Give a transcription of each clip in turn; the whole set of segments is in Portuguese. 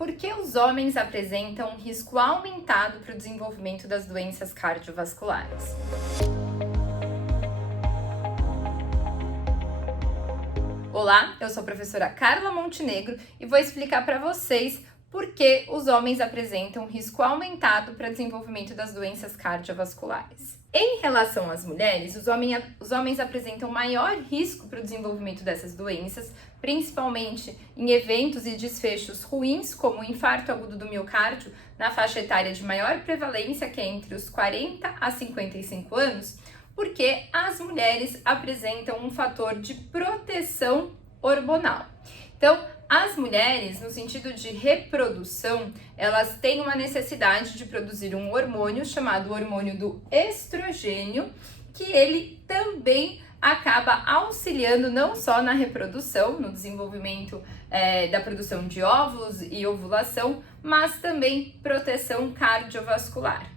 Por que os homens apresentam um risco aumentado para o desenvolvimento das doenças cardiovasculares? Olá, eu sou a professora Carla Montenegro e vou explicar para vocês por que os homens apresentam um risco aumentado para o desenvolvimento das doenças cardiovasculares. Em relação às mulheres, os homens apresentam maior risco para o desenvolvimento dessas doenças, principalmente em eventos e desfechos ruins, como o infarto agudo do miocárdio, na faixa etária de maior prevalência, que é entre os 40 a 55 anos, porque as mulheres apresentam um fator de proteção hormonal. Então, as mulheres, no sentido de reprodução, elas têm uma necessidade de produzir um hormônio chamado hormônio do estrogênio, que ele também acaba auxiliando não só na reprodução, no desenvolvimento da produção de óvulos e ovulação, mas também proteção cardiovascular.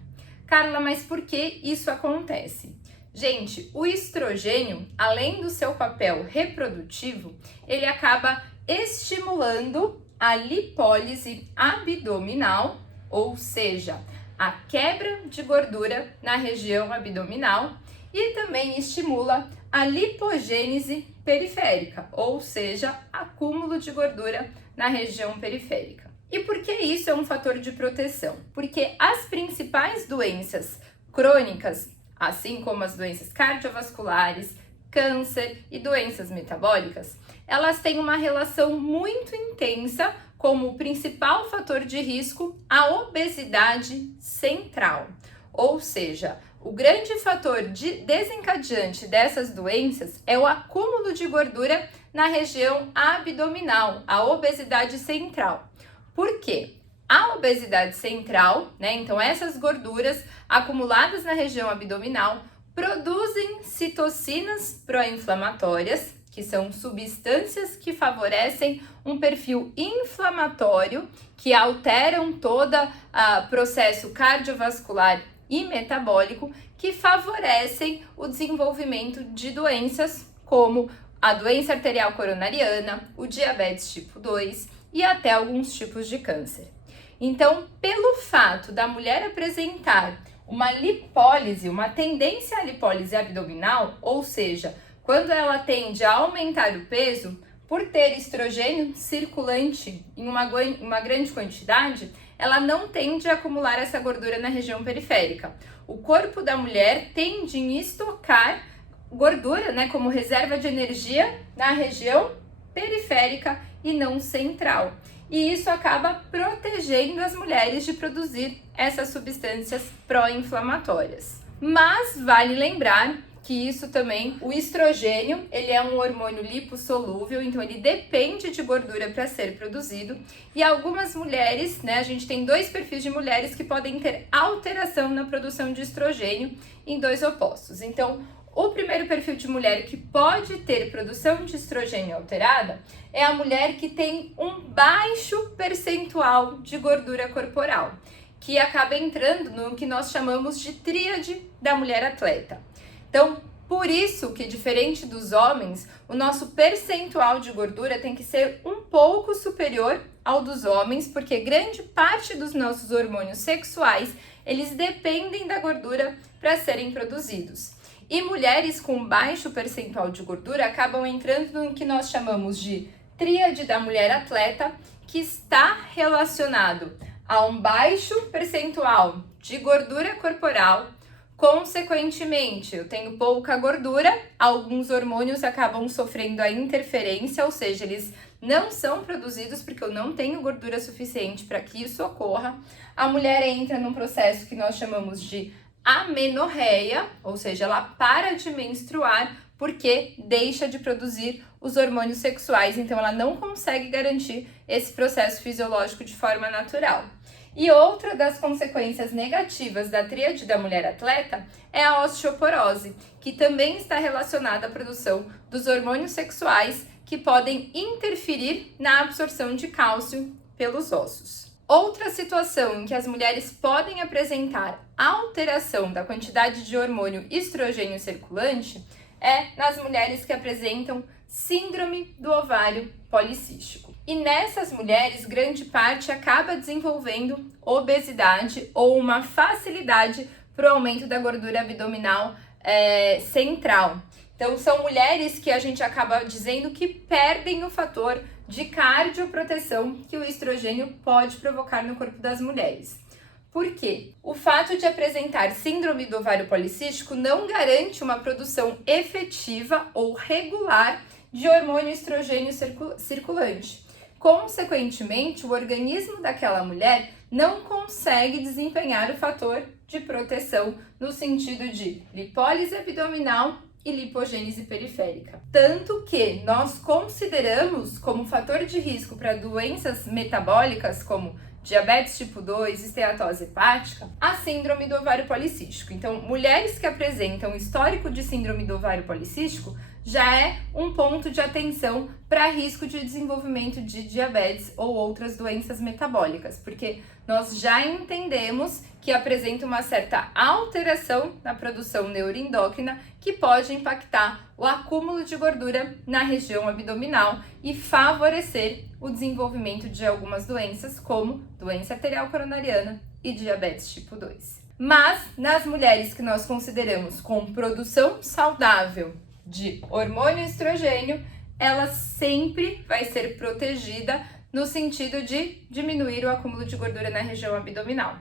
Carla, mas por que isso acontece? Gente, o estrogênio, além do seu papel reprodutivo, ele acaba estimulando a lipólise abdominal, ou seja, a quebra de gordura na região abdominal, e também estimula a lipogênese periférica, ou seja, acúmulo de gordura na região periférica. E por que isso é um fator de proteção? Porque as principais doenças crônicas, assim como as doenças cardiovasculares, câncer e doenças metabólicas, elas têm uma relação muito intensa como o principal fator de risco a obesidade central. Ou seja, o grande fator desencadeante dessas doenças é o acúmulo de gordura na região abdominal, a obesidade central. Por quê? A obesidade central, então essas gorduras acumuladas na região abdominal produzem citocinas pró-inflamatórias, que são substâncias que favorecem um perfil inflamatório, que alteram todo o processo cardiovascular e metabólico, que favorecem o desenvolvimento de doenças como a doença arterial coronariana, o diabetes tipo 2 e até alguns tipos de câncer. Então, pelo fato da mulher apresentar uma lipólise, uma tendência à lipólise abdominal, ou seja, quando ela tende a aumentar o peso, por ter estrogênio circulante em uma grande quantidade, ela não tende a acumular essa gordura na região periférica. O corpo da mulher tende a estocar gordura, como reserva de energia na região periférica e não central. E isso acaba protegendo as mulheres de produzir essas substâncias pró-inflamatórias. Mas vale lembrar que isso também, o estrogênio, ele é um hormônio lipossolúvel, então ele depende de gordura para ser produzido. E algumas mulheres, a gente tem dois perfis de mulheres que podem ter alteração na produção de estrogênio em dois opostos. Então, o primeiro perfil de mulher que pode ter produção de estrogênio alterada é a mulher que tem um baixo percentual de gordura corporal, que acaba entrando no que nós chamamos de tríade da mulher atleta. Então, por isso que, diferente dos homens, o nosso percentual de gordura tem que ser um pouco superior ao dos homens, porque grande parte dos nossos hormônios sexuais, eles dependem da gordura para serem produzidos. E mulheres com baixo percentual de gordura acabam entrando no que nós chamamos de tríade da mulher atleta, que está relacionado a um baixo percentual de gordura corporal. Consequentemente, eu tenho pouca gordura, alguns hormônios acabam sofrendo a interferência, ou seja, eles não são produzidos porque eu não tenho gordura suficiente para que isso ocorra. A mulher entra num processo que nós chamamos de amenorreia, ou seja, ela para de menstruar porque deixa de produzir os hormônios sexuais, então ela não consegue garantir esse processo fisiológico de forma natural. E outra das consequências negativas da tríade da mulher atleta é a osteoporose, que também está relacionada à produção dos hormônios sexuais que podem interferir na absorção de cálcio pelos ossos. Outra situação em que as mulheres podem apresentar alteração da quantidade de hormônio estrogênio circulante é nas mulheres que apresentam síndrome do ovário policístico. E nessas mulheres, grande parte acaba desenvolvendo obesidade ou uma facilidade para o aumento da gordura abdominal central. Então, são mulheres que a gente acaba dizendo que perdem o fator de cardioproteção que o estrogênio pode provocar no corpo das mulheres. Por quê? O fato de apresentar síndrome do ovário policístico não garante uma produção efetiva ou regular de hormônio estrogênio circulante. Consequentemente, o organismo daquela mulher não consegue desempenhar o fator de proteção no sentido de lipólise abdominal e lipogênese periférica. Tanto que nós consideramos como fator de risco para doenças metabólicas como diabetes tipo 2, esteatose hepática, a síndrome do ovário policístico. Então, mulheres que apresentam histórico de síndrome do ovário policístico já é um ponto de atenção para risco de desenvolvimento de diabetes ou outras doenças metabólicas, porque nós já entendemos que apresenta uma certa alteração na produção neuroendócrina que pode impactar o acúmulo de gordura na região abdominal e favorecer o desenvolvimento de algumas doenças, como doença arterial coronariana e diabetes tipo 2. Mas nas mulheres que nós consideramos com produção saudável de hormônio estrogênio, ela sempre vai ser protegida no sentido de diminuir o acúmulo de gordura na região abdominal.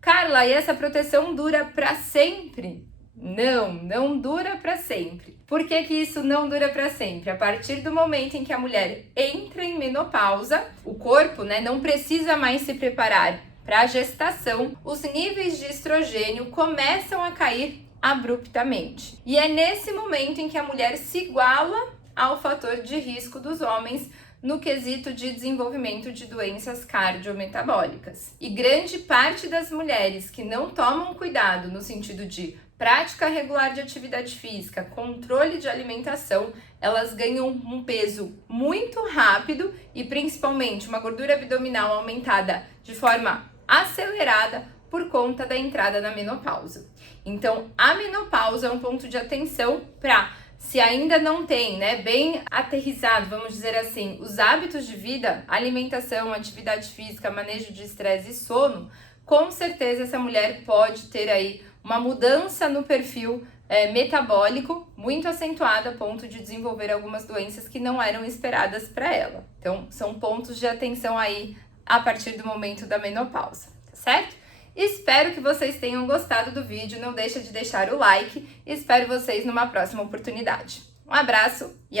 Carla, e essa proteção dura para sempre? Não dura para sempre. Por que isso não dura para sempre? A partir do momento em que a mulher entra em menopausa, o corpo, não precisa mais se preparar para a gestação, os níveis de estrogênio começam a cair abruptamente. E é nesse momento em que a mulher se iguala ao fator de risco dos homens no quesito de desenvolvimento de doenças cardiometabólicas. E grande parte das mulheres que não tomam cuidado no sentido de prática regular de atividade física, controle de alimentação, elas ganham um peso muito rápido e principalmente uma gordura abdominal aumentada de forma acelerada por conta da entrada na menopausa. Então, a menopausa é um ponto de atenção para, se ainda não tem, bem aterrissado, vamos dizer assim, os hábitos de vida, alimentação, atividade física, manejo de estresse e sono, com certeza essa mulher pode ter aí uma mudança no perfil metabólico muito acentuada a ponto de desenvolver algumas doenças que não eram esperadas para ela. Então, são pontos de atenção aí a partir do momento da menopausa, tá certo? Espero que vocês tenham gostado do vídeo, não deixa de deixar o like e espero vocês numa próxima oportunidade. Um abraço e